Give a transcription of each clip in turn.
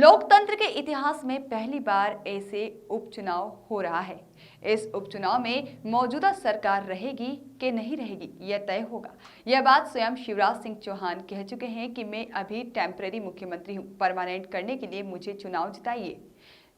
लोकतंत्र के इतिहास में पहली बार ऐसे उपचुनाव हो रहा है। इस उपचुनाव में मौजूदा सरकार रहेगी कि नहीं रहेगी, यह तय होगा। यह बात स्वयं शिवराज सिंह चौहान कह चुके हैं कि मैं अभी टेम्परेरी मुख्यमंत्री हूं, परमानेंट करने के लिए मुझे चुनाव जिताइए।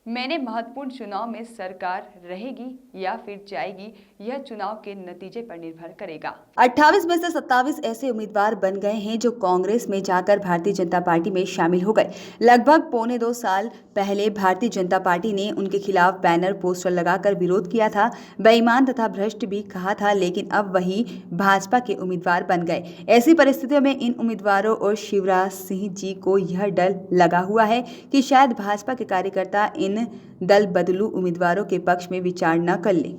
मैंने महत्वपूर्ण चुनाव में सरकार रहेगी या फिर जाएगी, यह चुनाव के नतीजे पर निर्भर करेगा। 28 में से 27 ऐसे उम्मीदवार बन गए हैं जो कांग्रेस में जाकर भारतीय जनता पार्टी में शामिल हो गए। लगभग पौने 2 साल पहले भारतीय जनता पार्टी ने उनके खिलाफ बैनर पोस्टर लगाकर विरोध किया था, बेईमान तथा भ्रष्ट भी कहा था, लेकिन अब वही भाजपा के उम्मीदवार बन गए। ऐसी परिस्थितियों में इन उम्मीदवारों और शिवराज सिंह जी को यह डर लगा हुआ है कि शायद भाजपा के कार्यकर्ता इन दल बदलू उम्मीदवारों के पक्ष में विचार न कर लें।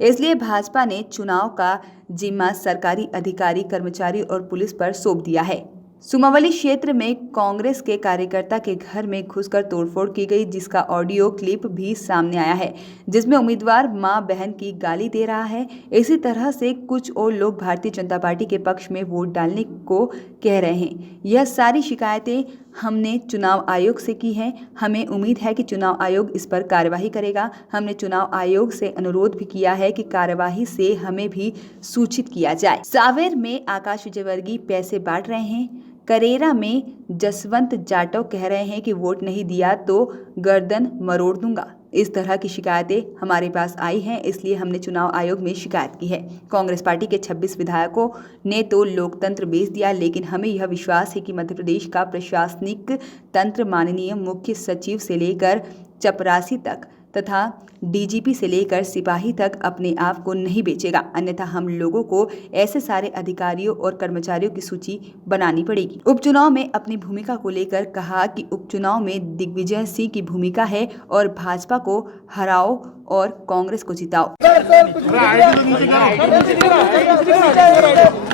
इसलिए भाजपा ने चुनाव का जिम्मा सरकारी अधिकारी, कर्मचारी और पुलिस पर सौंप दिया है। सुमावली क्षेत्र में कांग्रेस के कार्यकर्ता के घर में घुसकर तोड़फोड़ की गई, जिसका ऑडियो क्लिप भी सामने आया है, जिसमें उम्मीदवार मां बहन की गाली दे रहा है। इसी तरह से कुछ और लोग भारतीय जनता पार्टी के पक्ष में वोट डालने को कह रहे हैं। यह सारी शिकायतें हमने चुनाव आयोग से की हैं। हमें उम्मीद है कि चुनाव आयोग इस पर कार्यवाही करेगा। हमने चुनाव आयोग से अनुरोध भी किया है कि कार्यवाही से हमें भी सूचित किया जाए। सावेर में आकाश विजयवर्गीय पैसे बांट रहे हैं। करेरा में जसवंत जाटव कह रहे हैं कि वोट नहीं दिया तो गर्दन मरोड़ दूंगा। इस तरह की शिकायतें हमारे पास आई हैं, इसलिए हमने चुनाव आयोग में शिकायत की है। कांग्रेस पार्टी के 26 विधायकों ने तो लोकतंत्र बेच दिया, लेकिन हमें यह विश्वास है कि मध्य प्रदेश का प्रशासनिक तंत्र माननीय मुख्य सचिव से लेकर चपरासी तक तथा डीजीपी से लेकर सिपाही तक अपने आप को नहीं बेचेगा, अन्यथा हम लोगों को ऐसे सारे अधिकारियों और कर्मचारियों की सूची बनानी पड़ेगी। उपचुनाव में अपनी भूमिका को लेकर कहा कि उपचुनाव में दिग्विजय सिंह की भूमिका है और भाजपा को हराओ और कांग्रेस को जिताओ।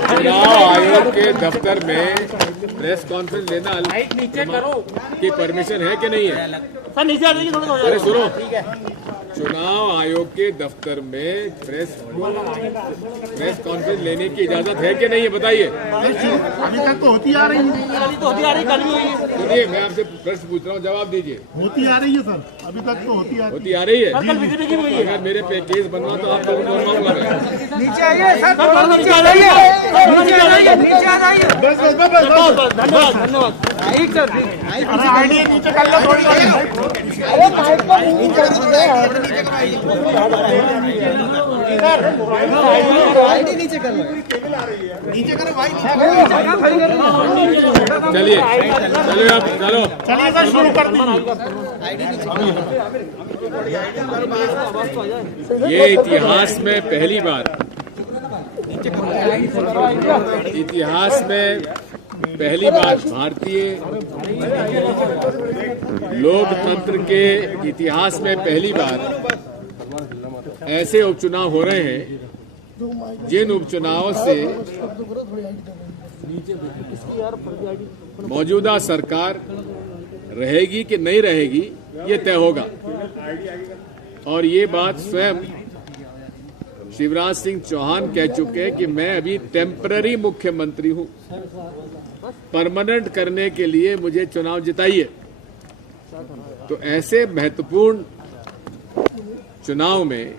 चुनाव आयोग के दफ्तर में प्रेस कॉन्फ्रेंस लेना की परमिशन है कि नहीं है? अरे सुनो, चुनाव आयोग के दफ्तर में प्रेस कॉन्फ्रेंस लेने की इजाजत है कि नहीं है, बताइए। अभी तक तो होती आ रही है, कल भी हुई है। सुनिए, मैं आपसे प्रश्न पूछ रहा हूँ, जवाब दीजिए। होती आ रही है सर, अभी तक तो होती आ रही है। अगर मेरे पे केस बनवा तो आप लोगों को मामला है। नीचे आइए सर, नीचे आ जाइए, नीचे आ जाइए। धन्यवाद धन्यवाद। ठीक सर, नीचे कर लो थोड़ी। अरे माइक को नीचे आईडी नीचे कर लो, नीचे करो भाई। चलिए चलिए आप चलो, चलिए सर शुरू कर दीजिए। ये इतिहास में पहली बार भारतीय लोकतंत्र के इतिहास में पहली बार ऐसे उपचुनाव हो रहे हैं जिन उपचुनावों से मौजूदा सरकार रहेगी कि नहीं रहेगी ये तय होगा। और ये बात स्वयं शिवराज सिंह चौहान कह चुके हैं कि मैं अभी टेम्पररी मुख्यमंत्री हूं, परमानेंट करने के लिए मुझे चुनाव जिताइए। तो ऐसे महत्वपूर्ण चुनाव में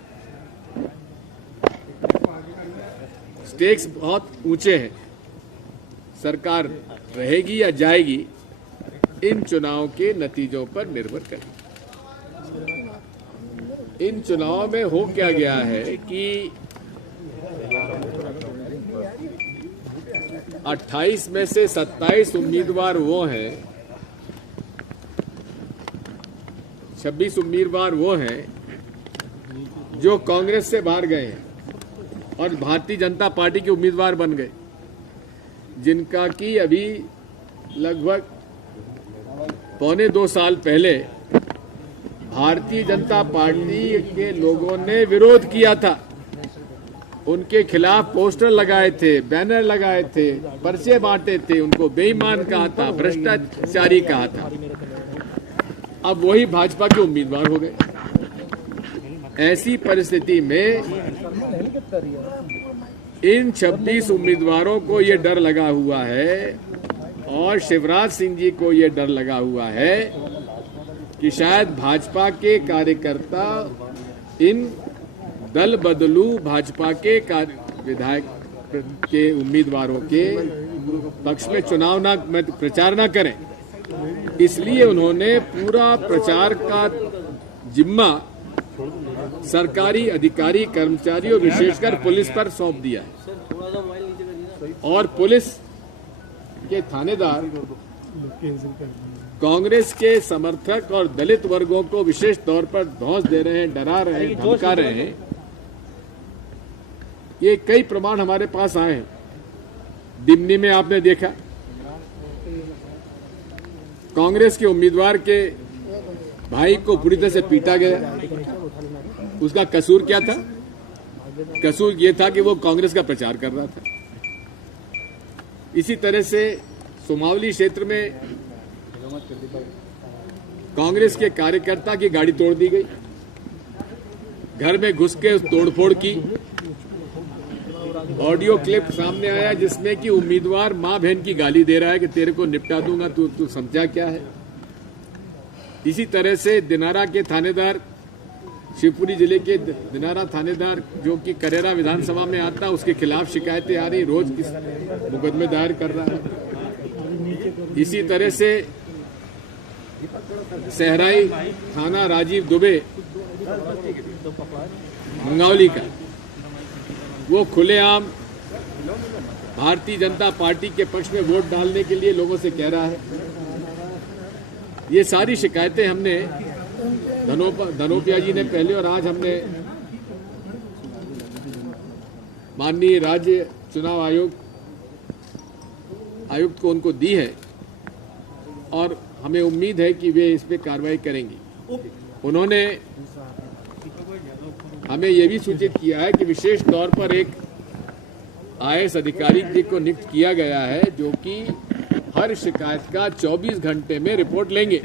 स्टेक्स बहुत ऊंचे हैं। सरकार रहेगी या जाएगी, इन चुनाव के नतीजों पर निर्भर करेगी। इन चुनावों में हो क्या गया है कि 28 में से 27 उम्मीदवार वो हैं, 26 उम्मीदवार वो हैं जो कांग्रेस से बाहर गए हैं और भारतीय जनता पार्टी के उम्मीदवार बन गए, जिनका कि अभी लगभग पौने 2 साल पहले भारतीय जनता पार्टी के लोगों ने विरोध किया था। उनके खिलाफ पोस्टर लगाए थे, बैनर लगाए थे, पर्चे बांटे थे, उनको बेईमान कहा था, भ्रष्टाचारी कहा था। अब वही भाजपा के उम्मीदवार हो गए। ऐसी परिस्थिति में इन 26 उम्मीदवारों को ये डर लगा हुआ है और शिवराज सिंह जी को ये डर लगा हुआ है कि शायद भाजपा के कार्यकर्ता इन दल बदलू भाजपा के विधायक के उम्मीदवारों के पक्ष में प्रचार न करें, इसलिए उन्होंने पूरा प्रचार का जिम्मा सरकारी अधिकारी, कर्मचारी और विशेषकर पुलिस पर सौंप दिया है। और पुलिस के थानेदार कांग्रेस के समर्थक और दलित वर्गों को विशेष तौर पर धौंस दे रहे हैं, डरा रहे हैं, धमका रहे हैं। ये कई प्रमाण हमारे पास आए हैं। दिमनी में आपने देखा, कांग्रेस के उम्मीदवार के भाई को पूरी तरह से पीटा गया। उसका कसूर क्या था? कसूर ये था कि वो कांग्रेस का प्रचार कर रहा था। इसी तरह से सुमावली क्षेत्र में कांग्रेस के कार्यकर्ता की गाड़ी तोड़ दी गई, घर में घुस के तोड़फोड़ की। ऑडियो क्लिप सामने आया जिसमें कि उम्मीदवार मां बहन की गाली दे रहा है कि तेरे को निपटा दूंगा, तू समझा क्या है। इसी तरह से दिनारा के थानेदार, शिवपुरी जिले के दिनारा थानेदार जो कि करेरा विधानसभा में आता, उसके खिलाफ शिकायतें आ रही, रोज मुकदमे दायर कर रहा है। इसी तरह से सहराई थाना राजीव दुबे मंगावली का, वो खुलेआम भारतीय जनता पार्टी के पक्ष में वोट डालने के लिए लोगों से कह रहा है। ये सारी शिकायतें हमने धनोपिया जी ने पहले और आज हमने माननीय राज्य चुनाव आयुक्त को उनको दी है और हमें उम्मीद है कि वे इस पे कार्रवाई करेंगी। उन्होंने हमें यह भी सूचित किया है कि विशेष तौर पर एक IAS अधिकारी जी को नियुक्त किया गया है जो कि हर शिकायत का 24 घंटे में रिपोर्ट लेंगे।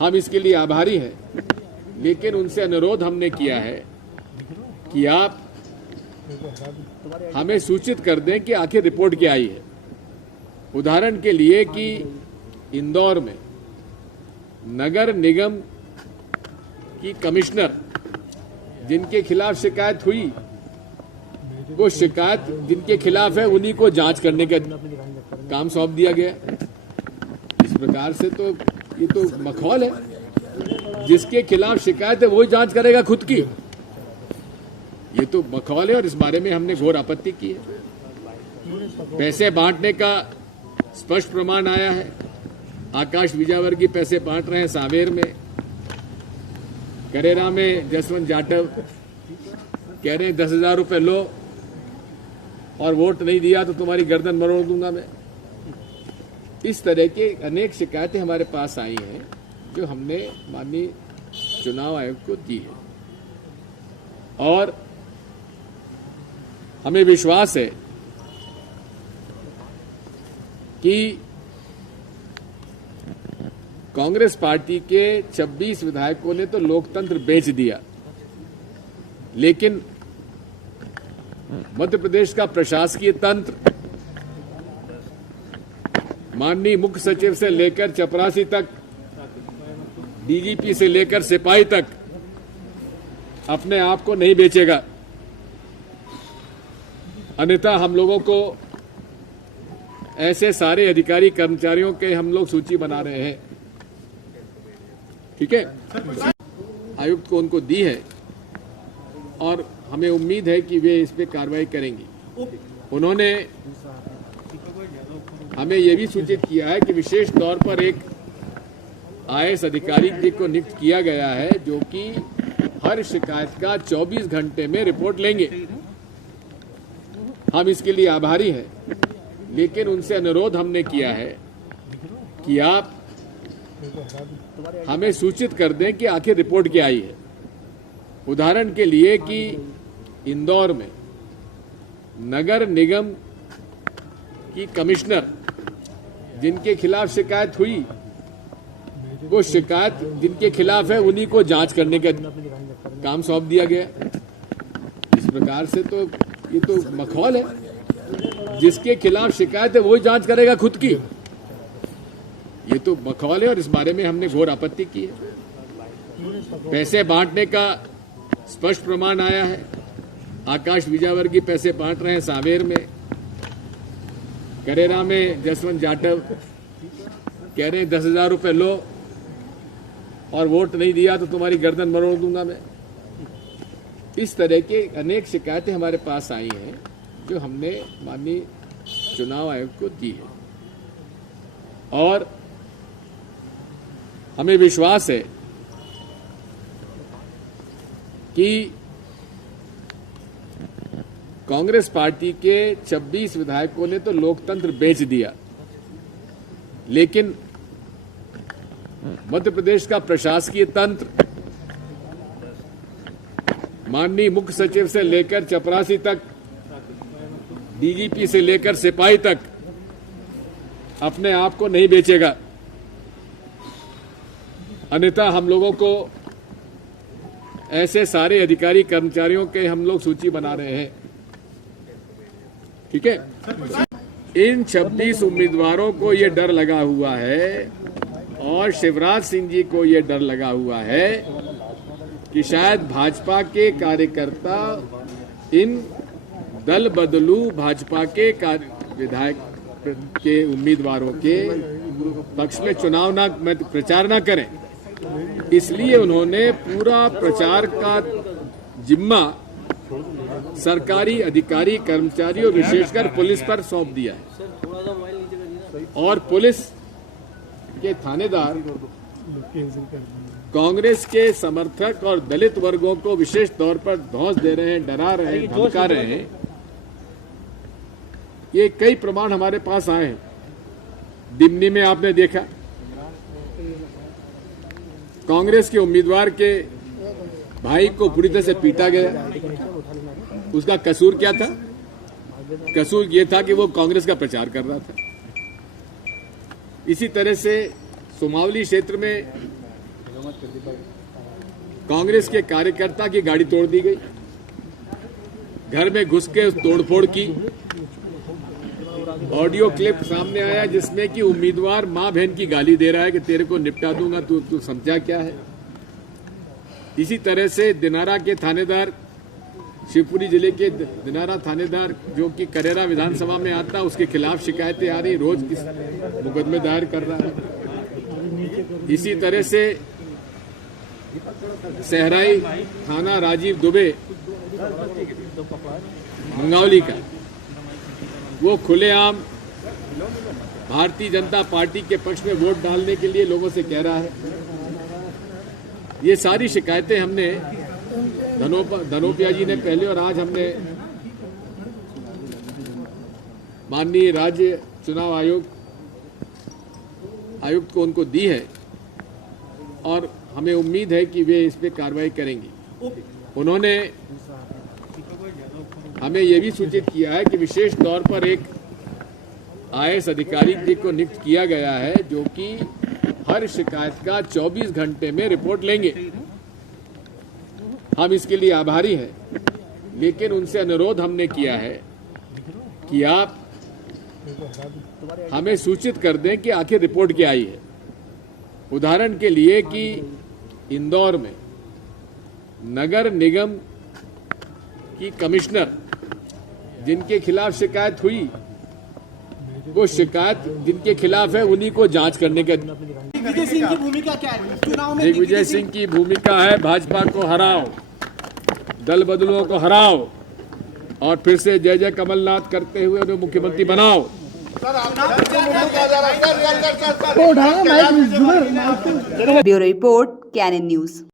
हम इसके लिए आभारी हैं, लेकिन उनसे अनुरोध हमने किया है कि आप हमें सूचित कर दें कि आखिर रिपोर्ट क्या आई है। उदाहरण के लिए कि इंदौर में नगर निगम की कमिश्नर जिनके खिलाफ शिकायत हुई, वो शिकायत जिनके खिलाफ है उन्हीं को जांच करने का काम सौंप दिया गया। इस प्रकार से तो ये तो मखौल है। जिसके खिलाफ शिकायत है वही जांच करेगा खुद की, ये तो मखौल है और इस बारे में हमने घोर आपत्ति की है। पैसे बांटने का स्पष्ट प्रमाण आया है। आकाश विजयवर्गीय की पैसे बांट रहे हैं सांवेर में। करेरा में जसवंत जाटव कह रहे हैं 10,000 रुपए लो और वोट नहीं दिया तो तुम्हारी गर्दन मरोड़ दूंगा मैं। इस तरह के अनेक शिकायतें हमारे पास आई हैं जो हमने माननीय चुनाव आयोग को दी है और हमें विश्वास है कि कांग्रेस पार्टी के 26 विधायकों ने तो लोकतंत्र बेच दिया, लेकिन मध्य प्रदेश का प्रशासकीय तंत्र माननीय मुख्य सचिव से लेकर चपरासी तक, डीजीपी से लेकर सिपाही तक अपने आप को नहीं बेचेगा। अन्यथा हम लोगों को ऐसे सारे अधिकारी कर्मचारियों के हम लोग सूची बना रहे हैं। ठीक है, आयुक्त को उनको दी है और हमें उम्मीद है कि वे इस पे कार्रवाई करेंगी। उन्होंने हमें यह भी सूचित किया है कि विशेष तौर पर एक IAS अधिकारी जी को नियुक्त किया गया है जो कि हर शिकायत का 24 घंटे में रिपोर्ट लेंगे। हम इसके लिए आभारी हैं, लेकिन उनसे अनुरोध हमने किया है कि आप हमें सूचित कर दें कि आखिर रिपोर्ट क्या आई है। उदाहरण के लिए कि इंदौर में नगर निगम की कमिश्नर जिनके खिलाफ शिकायत हुई, वो शिकायत जिनके खिलाफ है उन्हीं को जांच करने का काम सौंप दिया गया। इस प्रकार से तो ये तो मखौल है। जिसके खिलाफ शिकायत है वही जांच करेगा खुद की, ये तो बकौल है और इस बारे में हमने घोर आपत्ति की है। पैसे बांटने का स्पष्ट प्रमाण आया है। आकाश विजयवर्गीय पैसे बांट रहे हैं सांवेर में, करेरा में जसवंत जाटव कह रहे हैं 10,000 रुपए लो और वोट नहीं दिया तो तुम्हारी गर्दन मरोड़ दूंगा मैं। इस तरह के अनेक शिकायतें हमारे पास आई हैं जो हमने माननीय चुनाव आयोग को दी है और हमें विश्वास है कि कांग्रेस पार्टी के 26 विधायकों ने तो लोकतंत्र बेच दिया, लेकिन मध्य प्रदेश का प्रशासकीय तंत्र माननीय मुख्य सचिव से लेकर चपरासी तक, डीजीपी से लेकर सिपाही तक अपने आप को नहीं बेचेगा। अन्यथा हम लोगों को ऐसे सारे अधिकारी कर्मचारियों के हम लोग सूची बना रहे हैं। ठीक है, इन 26 उम्मीदवारों को ये डर लगा हुआ है और शिवराज सिंह जी को ये डर लगा हुआ है कि शायद भाजपा के कार्यकर्ता इन दल बदलू भाजपा के विधायक के उम्मीदवारों के पक्ष में प्रचार ना करें, इसलिए उन्होंने पूरा प्रचार का जिम्मा सरकारी अधिकारी कर्मचारी और विशेषकर पुलिस पर सौंप दिया है। और पुलिस के थानेदार कांग्रेस के समर्थक और दलित वर्गों को विशेष तौर पर धौंस दे रहे हैं, डरा रहे हैं, धमका रहे हैं। ये कई प्रमाण हमारे पास आए हैं। दिमनी में आपने देखा कांग्रेस के उम्मीदवार के भाई को बुरी तरह से पीटा गया। उसका कसूर क्या था? कसूर ये था कि वो कांग्रेस का प्रचार कर रहा था। इसी तरह से सुमावली क्षेत्र में कांग्रेस के कार्यकर्ता की गाड़ी तोड़ दी गई, घर में घुस के तोड़फोड़ की। ऑडियो क्लिप सामने आया जिसमें कि उम्मीदवार मां बहन की गाली दे रहा है कि तेरे को निपटा दूंगा, तू समझा क्या है। इसी तरह से दिनारा के थानेदार, शिवपुरी जिले के दिनारा थानेदार जो कि करेरा विधानसभा में आता, उसके खिलाफ शिकायतें आ रही, रोज मुकदमे दायर कर रहा है। इसी तरह से सहराई थाना राजीव दुबे मंगावली का, वो खुलेआम भारतीय जनता पार्टी के पक्ष में वोट डालने के लिए लोगों से कह रहा है। ये सारी शिकायतें हमने धनोपिया जी ने पहले और आज हमने माननीय राज्य चुनाव आयुक्त को उनको दी है और हमें उम्मीद है कि वे इस पे कार्रवाई करेंगी। उन्होंने हमें यह भी सूचित किया है कि विशेष तौर पर एक आईएएस अधिकारी जी को नियुक्त किया गया है जो कि हर शिकायत का 24 घंटे में रिपोर्ट लेंगे। हम इसके लिए आभारी हैं, लेकिन उनसे अनुरोध हमने किया है कि आप हमें सूचित कर दें कि आखिर रिपोर्ट क्या आई है। उदाहरण के लिए कि इंदौर में नगर निगम की कमिश्नर जिनके खिलाफ शिकायत हुई, वो शिकायत जिनके खिलाफ है उन्हीं को जांच करने का। दिग्विजय सिंह की भूमिका क्या है चुनाव में? दिग्विजय सिंह की भूमिका है भाजपा को हराओ, दल बदलुओं को हराओ और फिर से जय जय कमलनाथ करते हुए उन्हें मुख्यमंत्री बनाओ। ब्यूरो रिपोर्ट कैनन न्यूज।